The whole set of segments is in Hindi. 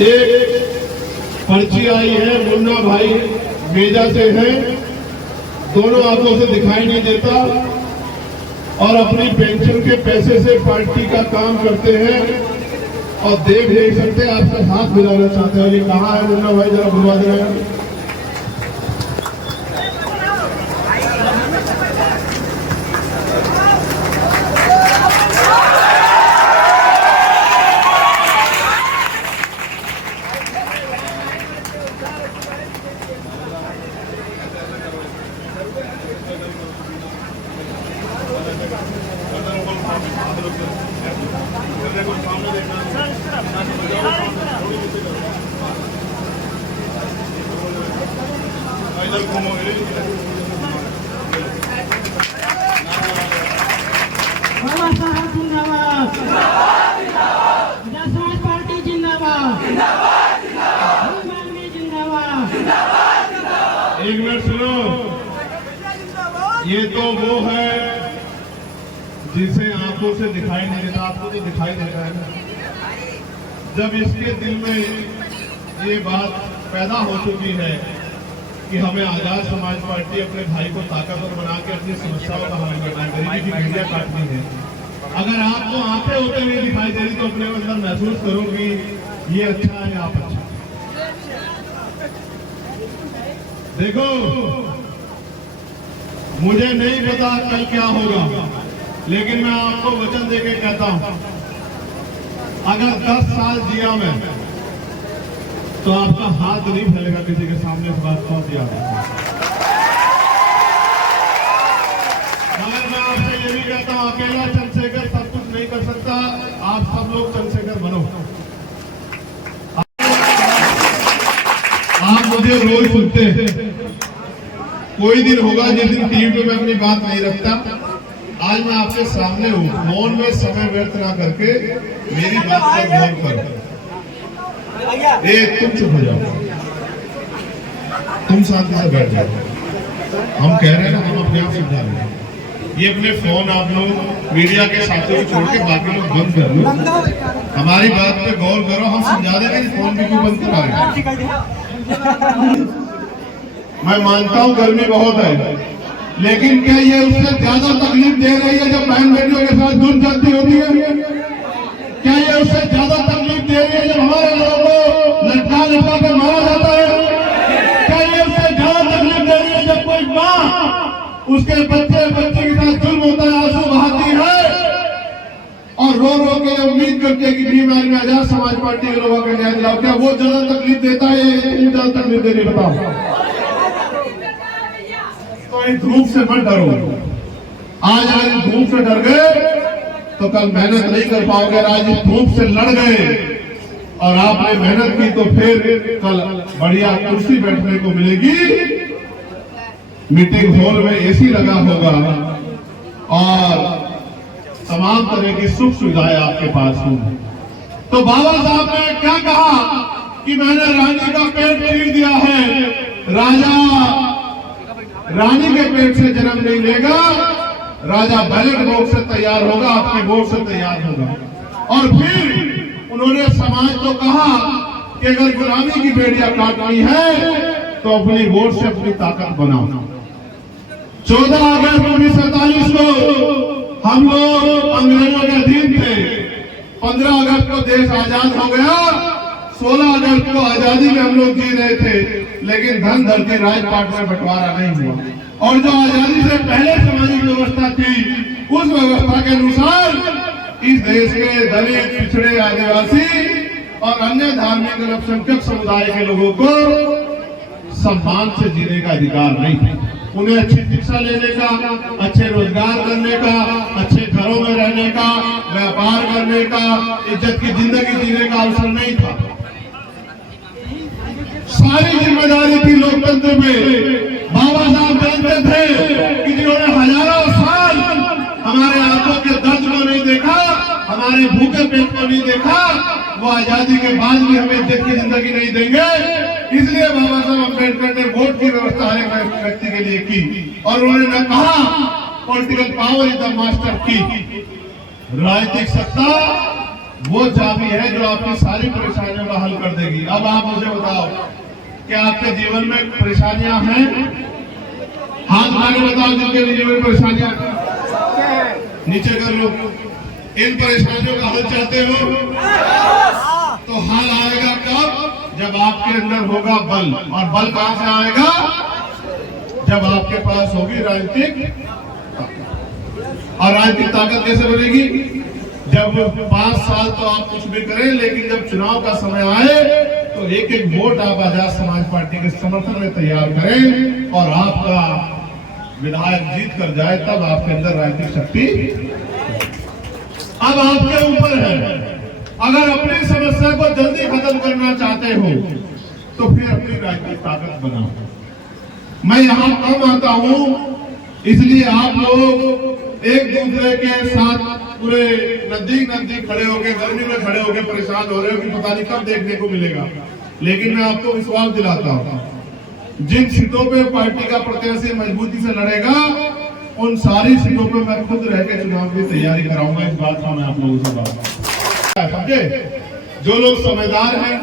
एक पर्ची आई है, मुन्ना भाई मेजा से है, दोनों आंखों से दिखाई नहीं देता और अपनी पेंशन के पैसे से पार्टी का काम करते हैं और देख नहीं सकते, आपसे हाथ मिलाना चाहते हैं। ये कहाँ है मुन्ना भाई, जरा बुलवा देना। बाबा साहब जिंदाबाद, समाज पार्टी जिंदाबाद, जिंदाबाद। एक मिनट सुनो, ये तो वो है जिसे आंखों से दिखाई नहीं देता, आपको तो दिखाई दे रहा है ना। जब इसके दिल में ये बात पैदा हो चुकी है कि हमें आजाद समाज पार्टी अपने भाई को ताकतवर बना के अपनी समस्याओं का हल करना है, गरीबी की मीडिया काटनी है। अगर आपको आंखें होते हुए दिखाई दे रही तो अपने अंदर महसूस करो कि ये अच्छा है, आप अच्छा। देखो, मुझे नहीं पता कल क्या होगा, लेकिन मैं आपको वचन देके कहता हूं, अगर 10 साल जिया मैं तो आपका हाथ नहीं फैलेगा किसी के सामने इस बात को याद रखना। मगर मैं आपसे ये भी कहता हूं, अकेला चंद्रशेखर सब कुछ नहीं कर सकता, आप सब लोग चंद्रशेखर बनो। आप मुझे रोज सुनते हैं, कोई दिन होगा जिस दिन टीवी पे मैं अपनी बात नहीं रखता। आज मैं आपके सामने हूं, मौन में समय व्यर्थ ना करके मेरी बात पर गौर करो। तुम चुप हो जाओ, तुम शांति से बैठ जाओ। हम कह रहे हैं ना, हम अपने आप समझा रहे हैं। ये अपने फोन आप लोग मीडिया के साथियों को छोड़ के बाकी लोग बंद कर लो, हमारी बात पे गौर करो। हम समझा देंगे, फोन भी क्यों बंद करा रहे। मैं मानता हूँ गर्मी बहुत है, लेकिन क्या ये उससे ज्यादा तकलीफ दे रही है जब बहन बेटियों के साथ जुल्म चलती होती है? क्या ये उससे ज्यादा तकलीफ दे रही है जब हमारे लोगों को लटका लटका कर मारा जाता है? क्या ये उससे ज्यादा तकलीफ दे रही है जब कोई माँ उसके बच्चे के साथ जुल्म होता है, आंसू बहाती है और रो रो के उम्मीद करती है कि बीमारी में आजाद समाज पार्टी के लोगों का न्याय दिलाओ? क्या वो ज्यादा तकलीफ देता है या ज्यादा तकलीफ दे रही? बताओ। तो इस धूप से मत डरो। आज अगर इस धूप से डर गए तो कल मेहनत नहीं कर पाओगे। आज इस धूप से लड़ गए और आपने मेहनत की तो फिर कल बढ़िया कुर्सी बैठने को मिलेगी, मीटिंग हॉल में एसी लगा होगा और तमाम तरह की सुख सुविधाएं आपके पास होंगी। तो बाबा साहब ने क्या कहा कि मैंने रानी का पेट चीर दिया है, राजा रानी के पेट से जन्म नहीं लेगा, राजा बैलेट वोट से तैयार होगा, आपकी वोट से तैयार होगा। और फिर उन्होंने समाज को कहा कि अगर गुलामी की बेड़ियां काटनी है तो अपनी वोट से अपनी ताकत बनाओ। 14 अगस्त 1947 को हम लोग अंग्रेजों के अधीन थे, 15 अगस्त को देश आजाद हो गया, 16 अगस्त को आजादी में हम लोग जी रहे थे, लेकिन धन धरती राजपाट में बंटवारा नहीं हुआ। और जो आजादी से पहले सामाजिक व्यवस्था थी, उस व्यवस्था के अनुसार इस देश के दलित, पिछड़े, आदिवासी और अन्य धार्मिक अल्पसंख्यक समुदाय के लोगों को सम्मान से जीने का अधिकार नहीं था। उन्हें अच्छी शिक्षा लेने का, अच्छे रोजगार करने का, अच्छे घरों में रहने का, व्यापार करने का, इज्जत की जिंदगी जीने का अवसर नहीं था। सारी जिम्मेदारी थी लोकतंत्र में। बाबा साहब जानते थे कि जिन्होंने हजारों साल हमारे आंखों के दर्द को नहीं देखा, हमारे भूखे पेट को नहीं देखा, वो आजादी के बाद भी हमें इज्जत की जिंदगी नहीं देंगे। इसलिए बाबा साहब अम्बेडकर ने वोट की व्यवस्था हर एक व्यक्ति के लिए की और उन्होंने न कहा political power is the master की। राजनीतिक सत्ता वो चाबी है जो आपकी सारी परेशानियों का हल कर देगी। अब आप मुझे बताओ, क्या आपके जीवन में परेशानियां हैं? हाथ उठा के बताओ जिनके जीवन में परेशानियां नीचे कर लो। इन परेशानियों का हल चाहते हो तो हल आएगा कब? जब आपके अंदर होगा बल। और बल कहां से आएगा? जब आपके पास होगी राजनीतिक। और राजनीतिक ताकत कैसे बनेगी? जब 5 साल तो आप कुछ भी करें, लेकिन जब चुनाव का समय आए तो एक एक वोट आप आजाद समाज पार्टी के समर्थन में तैयार करें और आपका विधायक जीत कर जाए, तब आपके अंदर राजनीतिक शक्ति अब आपके ऊपर है। अगर अपनी समस्या को जल्दी खत्म करना चाहते हो तो फिर अपनी राजनीतिक ताकत बनाओ। मैं यहां कम आता हूं, इसलिए आप लोग एक दूसरे के साथ पूरे नजदीक खड़े होके, गर्मी में खड़े होके परेशान हो रहे हो कि पता नहीं कब देखने को मिलेगा। लेकिन मैं आपको विश्वास दिलाता हूं, जिन सीटों पे पार्टी का प्रत्याशी मजबूती से लड़ेगा, उन सारी सीटों पे मैं खुद रह के चुनाव की तैयारी कराऊंगा। इस बात का मैं आप लोगों से बात समझे। जो लोग समझदार हैं,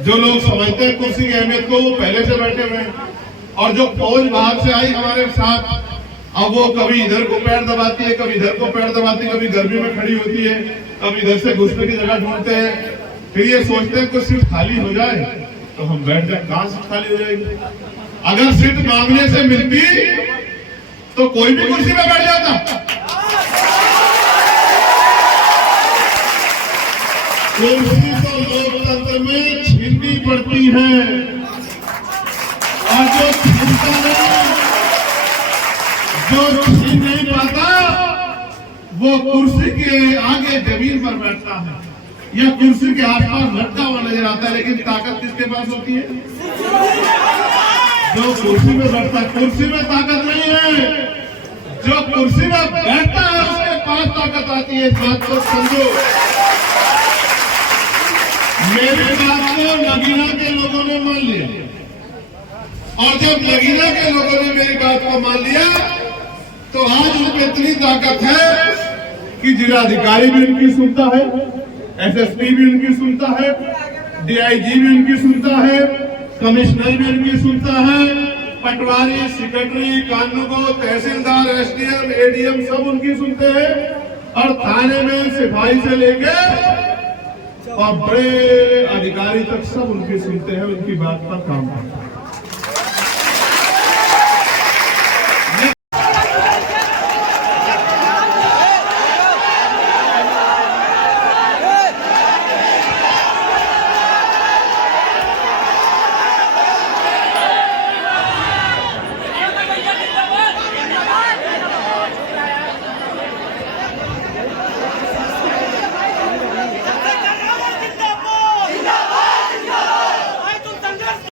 जो लोग समझते हैं कुर्सी की अहमियत को, वो पहले से बैठे हुए हैं। और जो फौज बाहर से आई हमारे साथ, अब वो कभी इधर को पैर दबाती है, कभी इधर को पैर दबाती है, कभी गर्मी में खड़ी होती है, कभी इधर से घुसने की जगह ढूंढते हैं। फिर ये सोचते हैं कुछ सीट खाली हो जाए तो हम बैठ जाए। कहां सीट खाली हो जाएगी? अगर सीट मांगने से मिलती तो कोई भी कुर्सी में बैठ जाता। कुर्सी तो लोकतंत्र में छीननी पड़ती है, और जो छीनता नहीं, जो छीन नहीं पाता, वो कुर्सी के आगे जमीन पर बैठता है या कुर्सी के आसपास लटका हुआ नजर आता है। लेकिन ताकत किसके पास होती है? जो कुर्सी में बैठता है। कुर्सी में ताकत नहीं है, जो कुर्सी में बैठता है उसके पास ताकत आती है। इस बात को समझो। मेरी बात को नगीना के लोगों ने मान लिया, और जब नगीना के लोगों ने मेरी बात को मान लिया तो आज उनमें इतनी ताकत है कि जिलाधिकारी भी उनकी सुनता है, एसएसपी भी उनकी सुनता है, डीआईजी भी उनकी सुनता है, कमिश्नर भी उनकी सुनता है, पटवारी, सेक्रेटरी, कानूनगो, तहसीलदार, एसडीएम, एडीएम सब उनकी सुनते हैं। और थाने में सिपाही से लेके और बड़े अधिकारी तक सब उनकी सुनते हैं, उनकी बात पर काम करते हैं।